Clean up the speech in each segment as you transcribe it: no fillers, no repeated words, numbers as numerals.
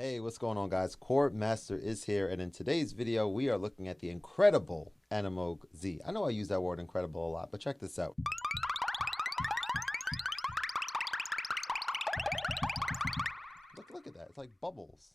Hey, what's going on, guys? Khordmaster is here, and in today's video, we are looking at the incredible Animoog Z. I know I use that word incredible a lot, but check this out. Look at that. It's like bubbles.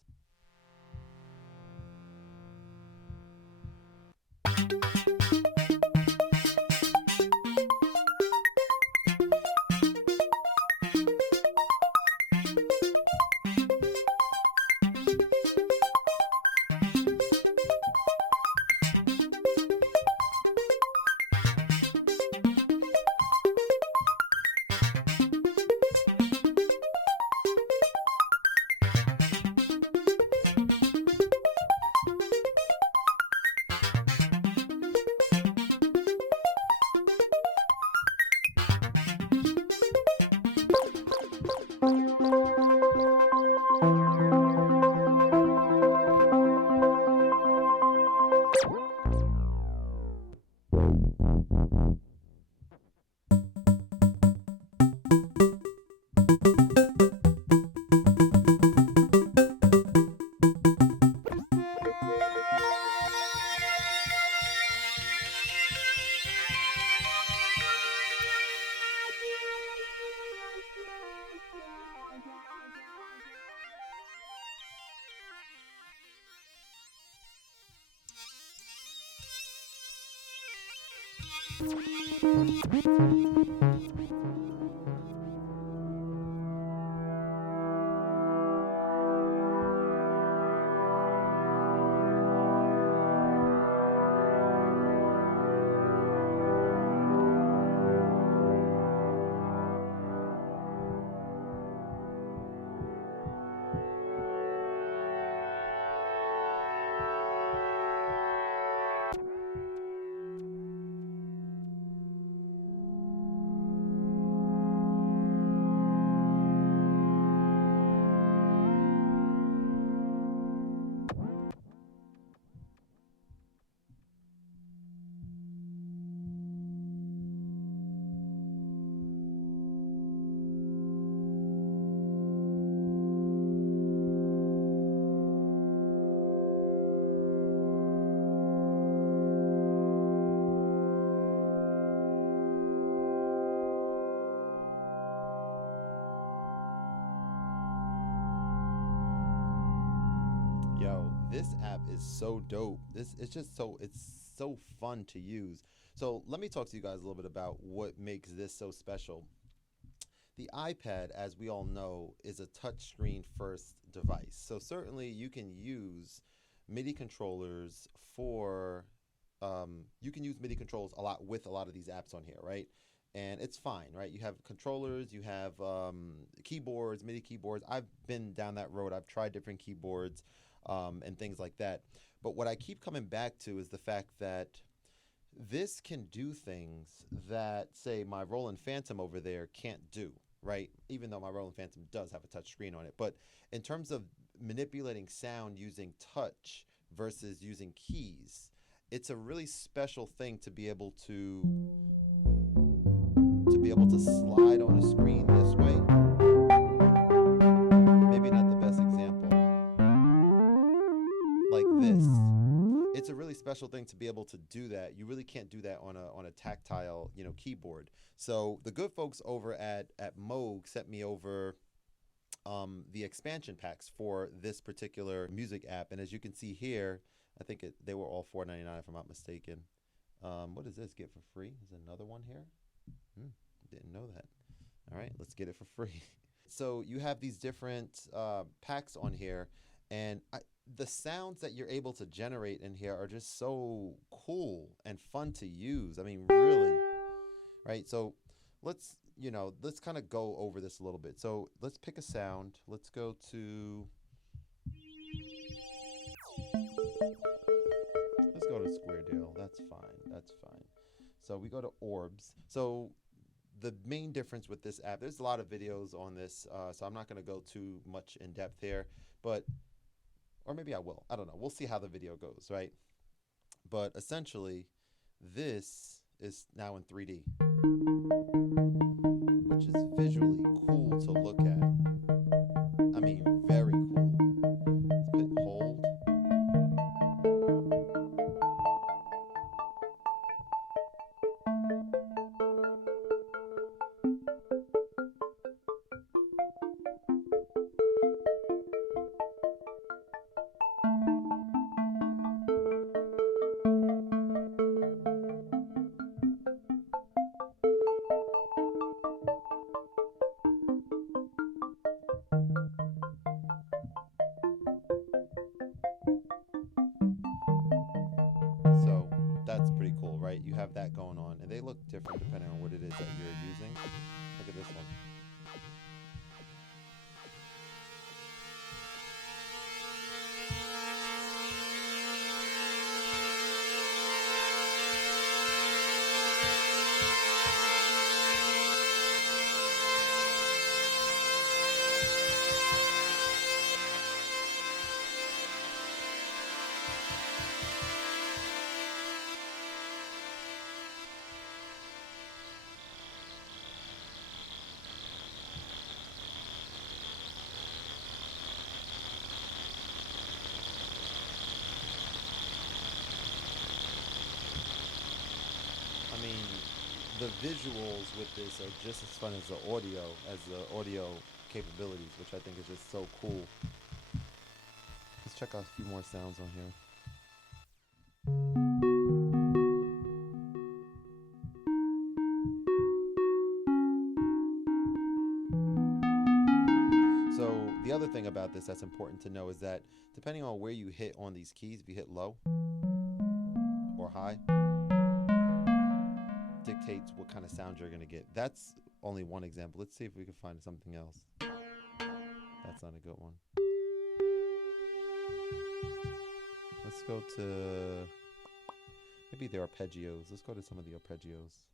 Yo, this app is so dope. It's so fun to use. So let me talk to you guys a little bit about what makes this so special. The iPad, as we all know, is a touchscreen first device. So certainly you can use MIDI controllers for you can use MIDI controls a lot with a lot of these apps on here, right? And it's fine, right? You have controllers, you have keyboards, MIDI keyboards. I've been down that road. I've tried different keyboards and things like that. But what I keep coming back to is the fact that this can do things that, say, my Roland Phantom over there can't do, right? Even though my Roland Phantom does have a touch screen on it. But in terms of manipulating sound using touch versus using keys, it's a really special thing to be able to slide on a screen this way. Maybe not the best example, like this. It's a really special thing to be able to do that. You really can't do that on a tactile, keyboard. So the good folks over at Moog sent me over the expansion packs for this particular music app, and as you can see here, I think they were all $4.99 if I'm not mistaken. What does this get for free? Is there another one here? Didn't know that. All right, let's get it for free. So you have these different packs on here, and the sounds that you're able to generate in here are just so cool and fun to use. I mean, really, right? So let's kind of go over this a little bit. So let's pick a sound. Let's go to Square Deal. That's fine. That's fine. So we go to Orbs. So the main difference with this app, there's a lot of videos on this, so I'm not going to go too much in depth here, but, or maybe I will. I don't know. We'll see how the video goes, right? But essentially, this is now in 3D, which is visually cool to look at. I mean, very cool. different depending on what it is that you're using. Look at this one. I mean, the visuals with this are just as fun as the audio capabilities, which I think is just so cool. Let's check out a few more sounds on here. So the other thing about this that's important to know is that depending on where you hit on these keys, if you hit low or high, dictates what kind of sound you're going to get. That's only one example. Let's see if we can find something else. That's not a good one. Let's go to maybe the arpeggios. Let's go to some of the arpeggios.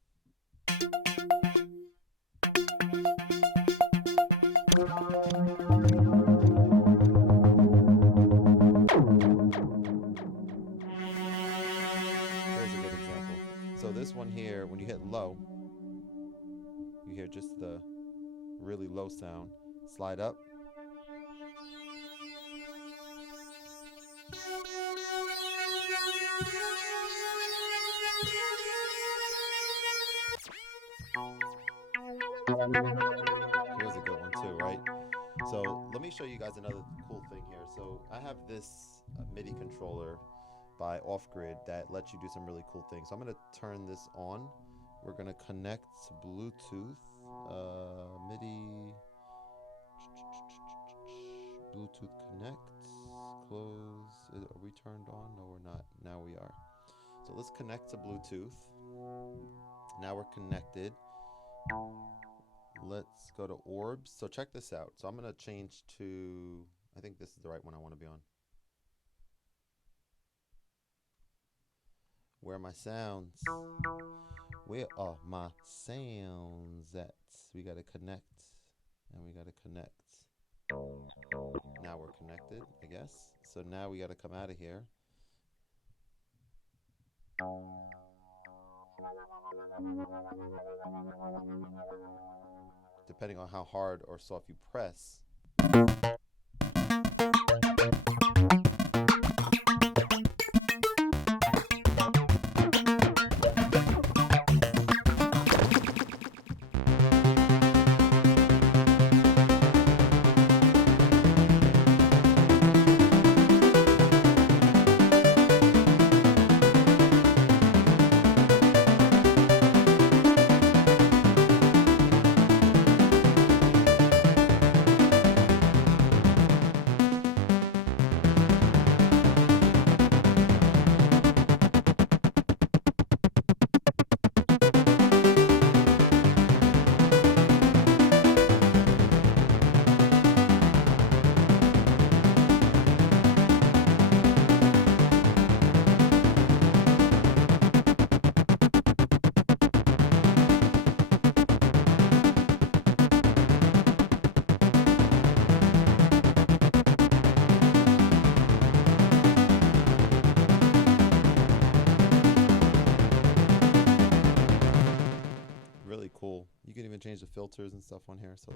Here's a good example. So this one here, when you hit low, you hear just the really low sound. Slide up. Here's a good one too, right? So let me show you guys another cool thing here. So I have this MIDI controller by Off Grid that lets you do some really cool things. So I'm going to turn this on. We're going to connect Bluetooth, MIDI, Bluetooth connect, close. Are we turned on? No, we're not. Now we are. So let's connect to Bluetooth. Now we're connected. Let's go to orbs. So check this out. So I'm going to change to, I think this is the right one I want to be on. Where are my sounds? Where are my sounds at? We got to connect. And we got to connect. Now we're connected, I guess. So now we got to come out of here. Depending on how hard or soft you press. Really cool. You can even change the filters and stuff on here. So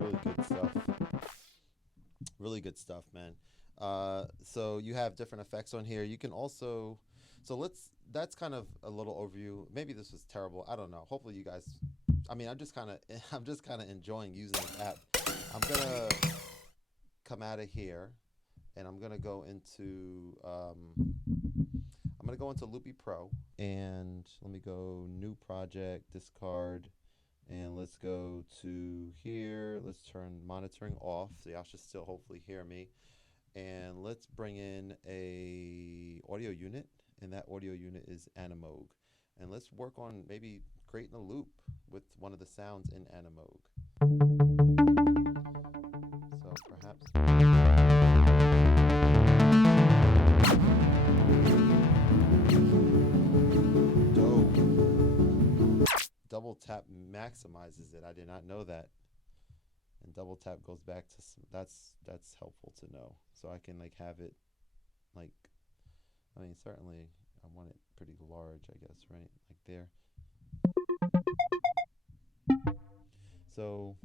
really good stuff. Really good stuff, man. So you have different effects on here. You can also, So that's kind of a little overview. Maybe this was terrible. I don't know. Hopefully you guys, I mean, I'm just kind of I'm just kind of enjoying using this app. I'm gonna come out of here, and I'm gonna go into Loopy Pro, and let me go new project, discard, and let's go to here. Let's turn monitoring off, so y'all should still hopefully hear me. And let's bring in a audio unit, and that audio unit is Animoog. And let's work on maybe creating a loop with one of the sounds in Animoog. So perhaps double tap maximizes it. I did not know that. And double tap goes back to that's helpful to know. So I can like have it like, I mean, certainly I want it pretty large, I guess, right? Like there. So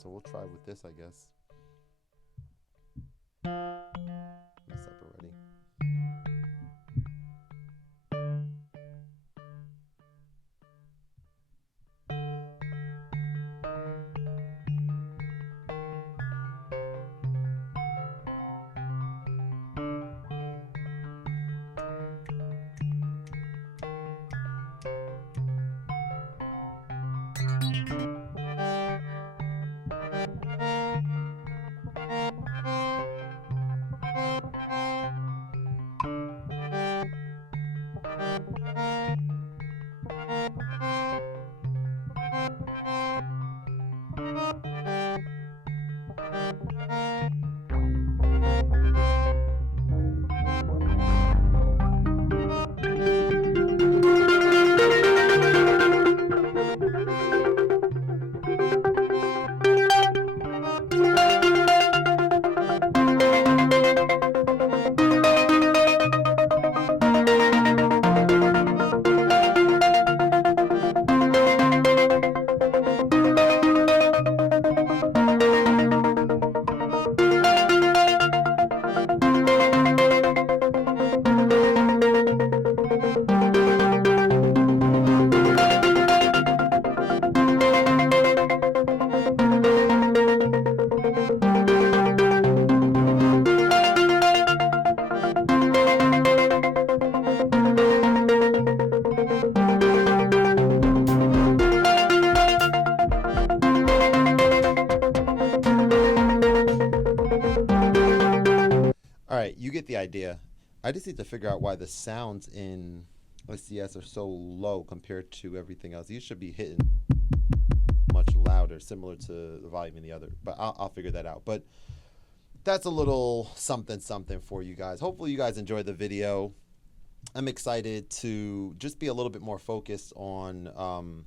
so we'll try with this, I guess. Mess up already. All right, you get the idea. I just need to figure out why the sounds in SCS are so low compared to everything else. These should be hitting much louder, similar to the volume in the other, but I'll figure that out. But that's a little something for you guys. Hopefully you guys enjoyed the video. I'm excited to just be a little bit more focused on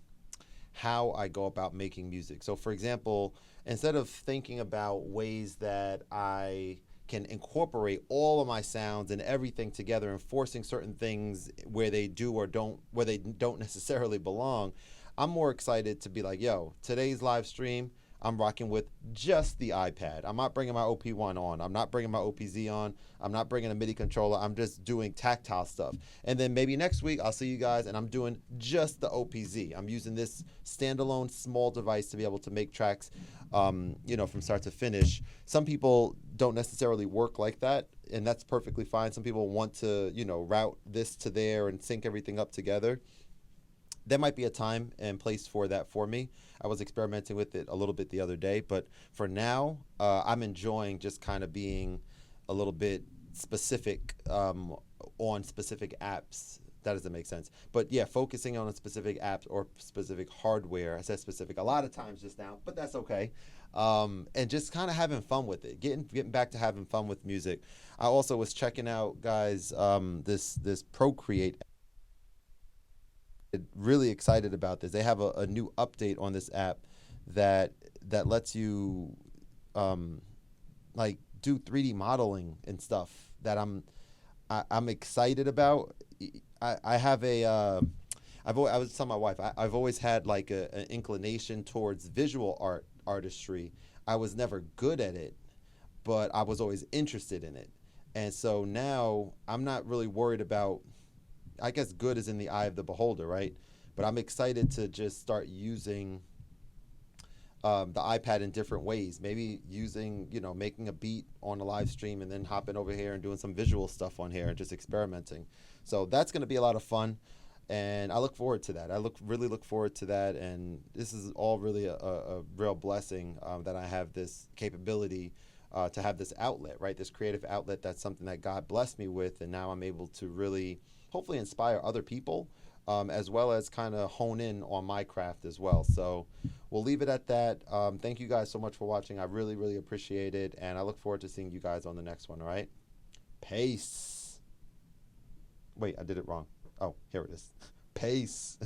how I go about making music. So for example, instead of thinking about ways that I can incorporate all of my sounds and everything together and forcing certain things where they do or don't, where they don't necessarily belong, I'm more excited to be like, yo, today's live stream, I'm rocking with just the iPad. I'm not bringing my OP1 on. I'm not bringing my OPZ on. I'm not bringing a MIDI controller. I'm just doing tactile stuff. And then maybe next week I'll see you guys and I'm doing just the OPZ. I'm using this standalone small device to be able to make tracks, you know, from start to finish. Some people don't necessarily work like that, and that's perfectly fine. Some people want to, you know, route this to there and sync everything up together. There might be a time and place for that for me. I was experimenting with it a little bit the other day, but for now, I'm enjoying just kind of being a little bit specific on specific apps that doesn't make sense. But yeah, focusing on a specific app or specific hardware. I said specific a lot of times just now, but that's okay. And just kind of having fun with it, getting back to having fun with music. I also was checking out, guys, this Procreate. Really excited about this. They have a new update on this app that lets you like do 3D modeling and stuff that I'm excited about. I have a I was telling my wife I've always had like an inclination towards visual artistry. I was never good at it, but I was always interested in it. And so now I'm not really worried about, I guess good is in the eye of the beholder, right? But I'm excited to just start using the iPad in different ways. Maybe using, making a beat on a live stream and then hopping over here and doing some visual stuff on here and just experimenting. So that's going to be a lot of fun. And I look forward to that. Really look forward to that. And this is all really a real blessing that I have this capability to have this outlet, right? This creative outlet. That's something that God blessed me with. And now I'm able to really hopefully inspire other people, as well as kind of hone in on my craft as well. So we'll leave it at that. Thank you guys so much for watching. I really, really appreciate it. And I look forward to seeing you guys on the next one, all right? Peace. Wait, I did it wrong. Oh, here it is. Peace.